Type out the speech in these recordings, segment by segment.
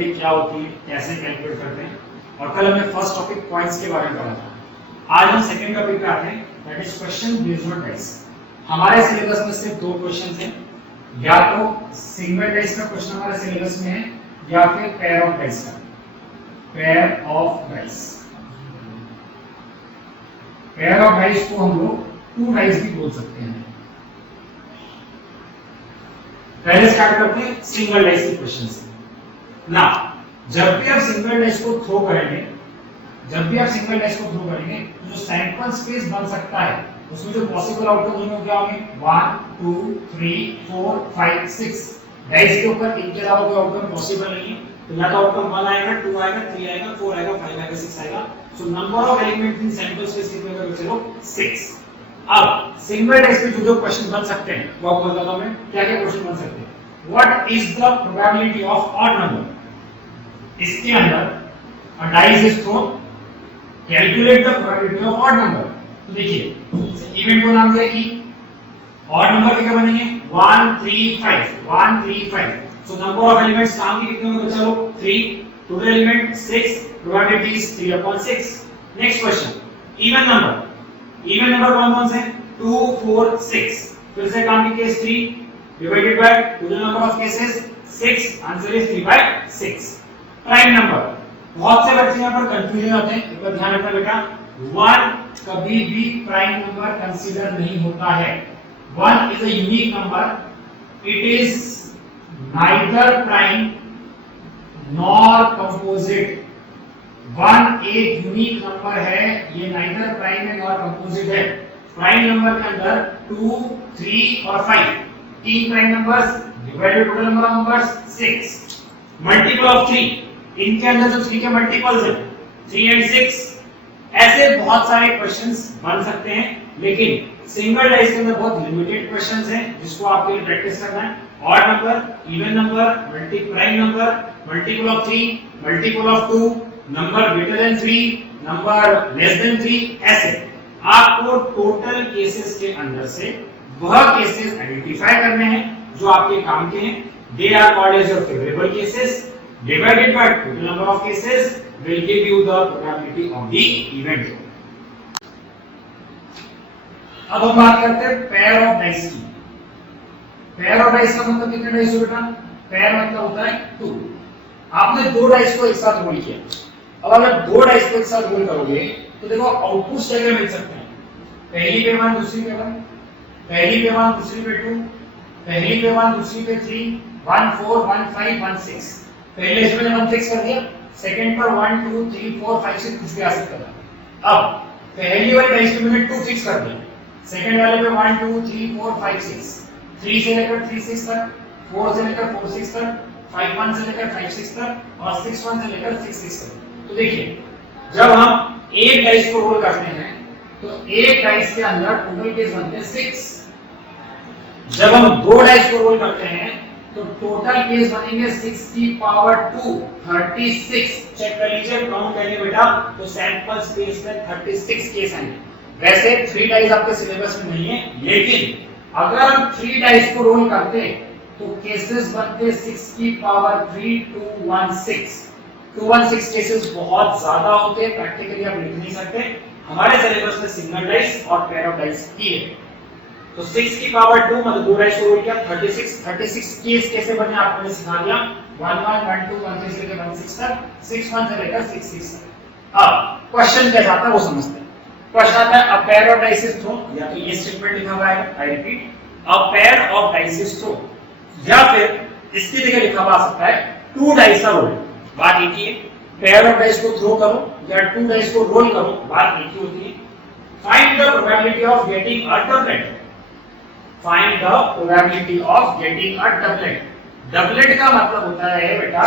Probability क्या होती है, कैसे कैलकुलेट करते हैं, और कल हमने फर्स्ट टॉपिक पॉइंट्स के बारे में पढ़ा था। आज हम सेकंड टॉपिक पे आते हैं, that is question based on dice. हमारे सिलेबस में सिर्फ दो क्वेश्चंस हैं, या तो सिंगल डाइस का क्वेश्चन हमारे सिलेबस में है या फिर पेयर ऑफ डाइस का। Pair of dice, pair of dice को हम लोग टू डाइस भी बोल सकते हैं। पहले स्टार्ट करते हैं सिंगल डाइस के क्वेश्चन से। ना जब भी आप सिंगल डाइस को थ्रो करेंगे, तो जो सैंपल स्पेस बन सकता है उसमें जो पॉसिबल आउटकम होंगे क्या होंगे, 1 2 3 4 5 6 डाइस के ऊपर इनके अलावा कोई आउटकम पॉसिबल नहीं है। तो या तो आउटकम 1 आएगा, 2 आएगा, 3 आएगा, 4 आएगा, 5 आएगा, 6 आएगा। So number of elements in sample space कितने होगा चलो 6। अब सिंगल डाइस पे जो क्वेश्चन बन सकते हैं वो आपको बताता हूं मैं क्या क्या क्वेश्चन बन सकते हैं। What is the probability of odd number. इसके अंदर a dice is thrown, calculate the probability of odd number। तो देखिए इवेंट को नाम दिया कि ऑड नंबर के क्या बनेंगे 1 3 5 1 3 5। सो नंबर ऑफ एलिमेंट्स काम के कितने होंगे चलो 3, total element 6, probability is 3/6। Next question even number कौन कौन से 2 4 6। फिर से काम की case 3 divided by total number of cases 6, answer is 3/6। Prime number, बहुत से बच्चे यहाँ पर कंफ्यूजन होते हैं, एक बार ध्यान रखना बेटा, 1 कभी भी प्राइम नंबर कंसीडर नहीं होता है। 1 is a unique number, it is neither prime nor composite. 1 एक यूनिक नंबर है, ये नाइदर प्राइम है नॉर कंपोजिट है। प्राइम नंबर के अंदर 2 3 और 5 तीन prime numbers divided total number of numbers 6। Multiple of 3, इनके अंदर जो 3 के मल्टीपल्स हैं 3 एंड 6। ऐसे बहुत सारे क्वेश्चंस बन सकते हैं, लेकिन सिंगल डाइस के अंदर बहुत लिमिटेड क्वेश्चंस हैं जिसको आपके लिए प्रैक्टिस करना है। Odd number, even number, prime number, multiple of 3, multiple of 2, number greater than 3, number less than 3। ऐसे आपको टोटल केसेस के अंदर से वह केसेस आइडेंटिफाई करने हैं जो आपके काम के हैं। They are called as your favourable cases divided by total number of cases will give you the probability of the event। अब हम बात करते हैं पेयर ऑफ डाइस की। पेयर ऑफ डाइस का मतलब कितने डाइस हो बेटा, पेयर मतलब होता है 2। आपने दो डाइस को एक साथ रोल किया। अब अगर दो डाइस को एक साथ रोल करोगे तो देखो आउटपुट स्टेगर मिल सकते हैं। पहली पे 1, दूसरी पे 1, पहली पे 1, दूसरी पे 2, पहली पे 1, दूसरी पे 3, 1 4 1 5 1 6। पहले इसमें 1 फिक्स कर दिया, सेकंड पर 1 2 3 4 5 6 कुछ भी आ सकता था। अब पहली वाली डाइस पे मैंने 2 फिक्स कर दिया, सेकंड वाले पे 1 2 3 4 5 6, 3 से लेकर 3 6 तक, 4 से लेकर 4 6 तक, 5 1 से लेकर 5 6 तक और 6 1 से लेकर 6 6 तक। तो देखिए जब हम एक डाइस को रोल करते हैं तो एक डाइस के अंदर टोटल केस बनते हैं 6। जब हम दो डाइस को रोल करते हैं तो टोटल केस बनेंगे 6 की पावर 2 36। चेक कर लीजिए, काउंट करिए बेटा, तो सैंपल स्पेस में 36 केस हैं। वैसे 3 डाइस आपके सिलेबस में नहीं है, लेकिन अगर हम 3 डाइस को रोल करते तो केसेस बनते 6 की पावर 3 216। 216 केसेस बहुत ज्यादा होते हैं, प्रैक्टिकली आप लिख नहीं सकते। हमारे सिलेबस में सिंगल डाइस और पेयर ऑफ डाइस ही है। तो 6 की पावर 2 मतलब दो डाइस को रोल किया, 36 केस कैसे बने आपको मैंने सिखा दिया। 1 1 1 2 1 3 से लेकर 1 6 तक, 6 1 से लेकर 6 6 तक। अब क्वेश्चन कैसा आता है वो समझते हैं। क्वेश्चन आता है a pair of dice is throne, या तो ये स्टेटमेंट लिखा हुआ है, I repeat, a pair of dice is throne, या फिर इसकी जगह लिखा हुआ सकता है 2 डाइस का रोल। बात एक ही है, पेयर ऑफ डाइस को थ्रो करो या 2 डाइस को रोल करो, बात एक ही होती है। Find the probability of getting a doublet. Find the probability of getting a doublet। Doublet का मतलब होता है बेटा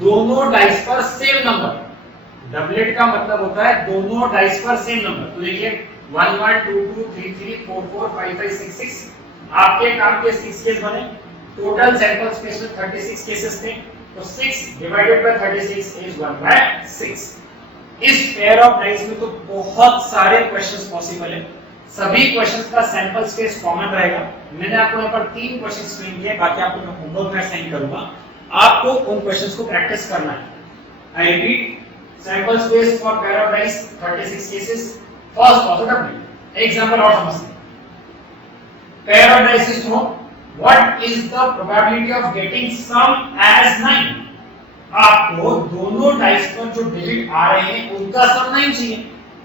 दोनों डाइस पर सेम नंबर। डबलेट का मतलब होता है दोनों डाइस पर सेम नंबर। तो देखिए 1 1 2 2 3 3 4 4 5 5 6 6 आपके काम के 6 केस बने। टोटल सैंपल स्पेस में 36 केसेस थे, तो 6 डिवाइडेड बाय 36 इज 1/6। इस पेयर ऑफ डाइस में तो बहुत सारे क्वेश्चंस पॉसिबल है। सभी क्वेश्चंस का सैंपल स्पेस कॉमन रहेगा। मैंने आपको यहाँ पर 3 क्वेश्चन स्क्रीन किए, बाकी आपको मैं होमवर्क में असाइन करूंगा। आपको उन क्वेश्चंस को प्रैक्टिस करना है। I repeat, sample space for pair of dice 36 cases. First possible example और समझते हैं। Pair of dice is thrown, what is the probability of getting sum as 9? आपको दोनों डाइस पर जो डिजिट आ रहे हैं उनका सम 9 चाहिए।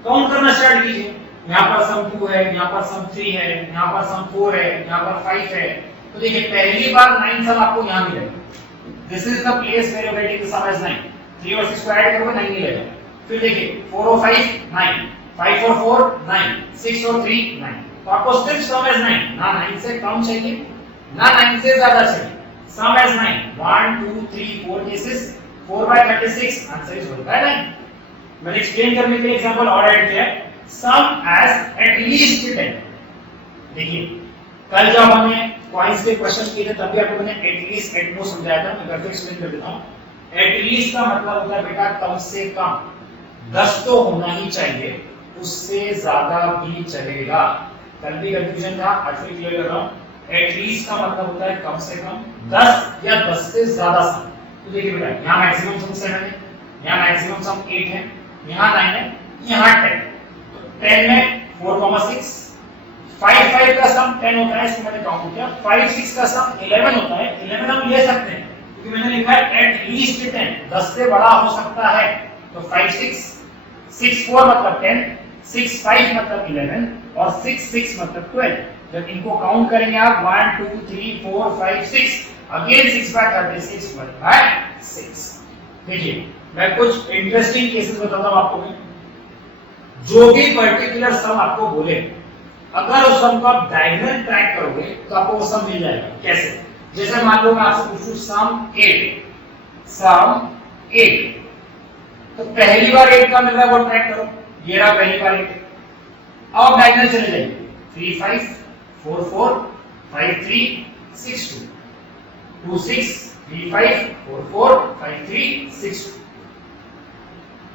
काउंट करना स्टार्ट कीजिए। यहाँ पर सम 2 है, यहाँ पर सम 3 है, यहाँ पर सम 4 है, यहाँ पर 5 है। तो देखिए पहली बार 9 सम आपको यहाँ मिलेगा। This is the place where you are getting the sum as 9। 3 और 6 को ऐड करोगे 9 मिलेगा। फिर देखिए 4 और 5 9, 5 और 4 9, 6 और 3 9। तो आपको सिर्फ सम एज 9, ना 9 से कम चाहिए ना 9 से ज्यादा चाहिए। Sum as 9, 1 2 3 4 cases, 4 by 36, answer is 1 by 9। मैंने एक्सप्लेन करने के लिए एग्जांपल और ऐड किया है, सम एज एटलीस्ट 10। देखिए कल जब हमने कॉइंस के क्वेश्चन किए थे तब भी आपको मैंने एटलीस्ट एटमोस्ट समझाया था। मैं घर पे एक्सप्लेन कर देता हूं। एटलीस्ट का मतलब होता है बेटा कम से कम 10 तो होना ही चाहिए, उससे ज्यादा भी चलेगा। कल भी कंफ्यूजन था, आज फिर क्लियर कर रहा हूं। एटलीस्ट का मतलब होता है कम से कम 10 या 10 से ज्यादा सम। तो देखिए बेटा यहाँ मैक्सिमम सम 7 है, यहाँ मैक्सिमम सम 8 है, यहाँ 9 है, यहाँ 10। तो 10 में 4,6, 5 का सम 10 होता है, इसको मैंने काउंट किया। 5 6 का सम 11 होता है। 11 हम ले सकते हैं क्योंकि मैंने लिखा है एट लीस्ट 10, 10 से बड़ा हो सकता है। तो 5 6 4 मतलब 10, 6 5 मतलब 11 और 6 6 मतलब 12। जब इनको काउंट करेंगे आप 1 2 3 4 5 6, अगेन 6 by 36 by 6। देखिए मैं कुछ इंटरेस्टिंग केसेस बताता हूं आपको। मैं जो भी पर्टिकुलर सम आपको बोले, अगर उस सम को आप डायगोनल ट्रैक करोगे तो आपको वो सम मिल जाएगा। कैसे? जैसे मान लो मैं आपसे पूछूं सम 8, तो पहली बार 8 का मिल रहा है वो ट्रैक करो। ये रहा पहली बार 8। अब डायगोनल चले जाइए, 3 5 4 4 5 3 6 2, 2 6 3 5 4 4 5 3 6 2।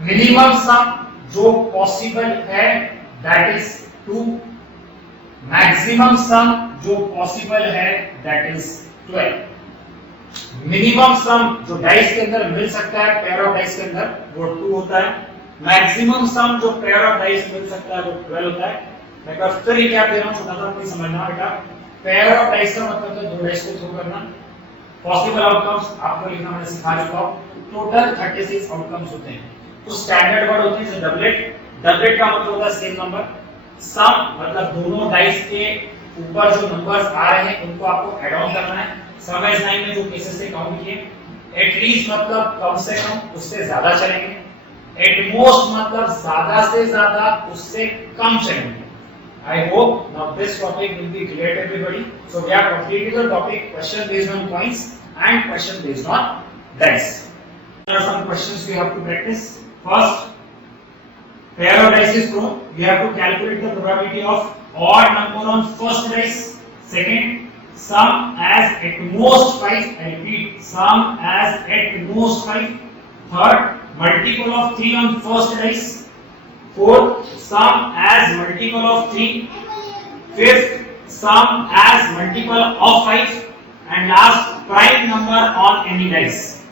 मिनिमम सम जो पॉसिबल है दैट इज 2। मैक्सिमम सम जो पॉसिबल है दैट इज 12। मिनिमम सम जो डाइस के अंदर मिल सकता है पेयर ऑफ डाइस के अंदर वो 2 होता है। मैक्सिमम सम जो पेयर ऑफ डाइस मिल सकता है वो 12 होता है। मैं फिर रिकैप दे रहा हूं, छोटा सा कोई समझना बेटा। पेयर ऑफ डाइस का मतलब है 2 डाइस को थ्रो करना। पॉसिबल आउटकम्स आपको लिखना मैंने सिखा चुका हूं। टोटल 36 आउटकम्स होते हैं। तो स्टैंडर्ड वर्ड होते हैं जैसे डबलेट। डबलेट का मतलब होता है सेम नंबर। सम मतलब दोनों डाइस के ऊपर जो नंबर्स आ रहे हैं उनको आपको ऐड ऑन करना है। सम एज 9 में जो केसेस थे काउंट किए। एटलीस्ट मतलब कम से कम, उससे ज्यादा चलेंगे। एटमोस्ट मतलब ज्यादा से ज्यादा, उससे कम चलेंगे। I hope now this topic will be clear to everybody. So we have completed the topic question based on points and question based on dice. There are some questions we have to practice. First, pair of dice is thrown. We have to calculate the probability of odd number on first dice. Second, sum as at most 5. I repeat, sum as at most 5. Third, multiple of 3 on first dice. Fourth, sum as multiple of 3. Fifth, sum as multiple of 5. And last, prime number on any dice.